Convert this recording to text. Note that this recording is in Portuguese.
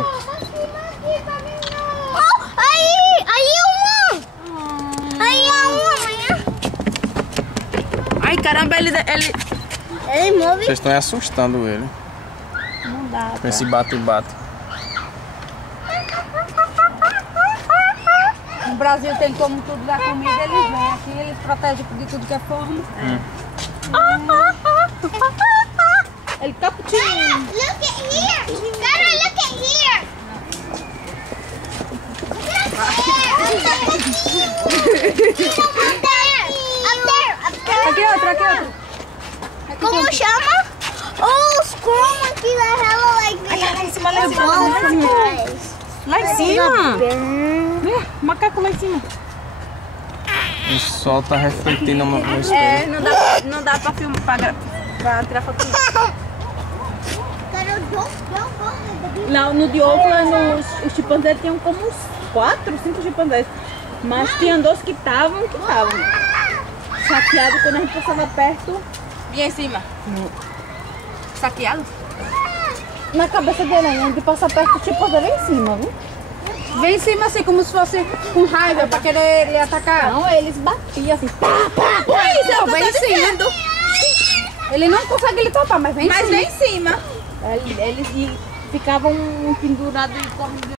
não. Ai, caramba, ele Vocês estão assustando ele. não dá. Com esse bate-bate. No Brasil tem como tudo da comida, eles vêm aqui, eles protegem de tudo que é forma. Ele tá putinho. Look at here! Grandma, look at here! Aqui outro. Como chama? Oh, os como aqui da Hello like this. Lá em cima, lá em cima. Lá em cima. Macaco lá em cima. O sol tá refletindo no espelho. É, não dá pra filmar, pra tirar foto. Lá no de Oakland, os chimpanzés tinham como uns 4, 5 chimpanzés. Mas tinha dois que estavam saqueados quando a gente passava perto. Vinha em cima. Saqueado? Na cabeça dele, a gente passa perto, o chimpanzé vem em cima, viu? Vem em cima assim, como se fosse com raiva pra querer ele atacar. Não, eles batiam assim. Isso, vem em cima. Ele não consegue lhe topar, mas vem em cima. Mas vem em cima. Eles ficavam pendurados e correndo.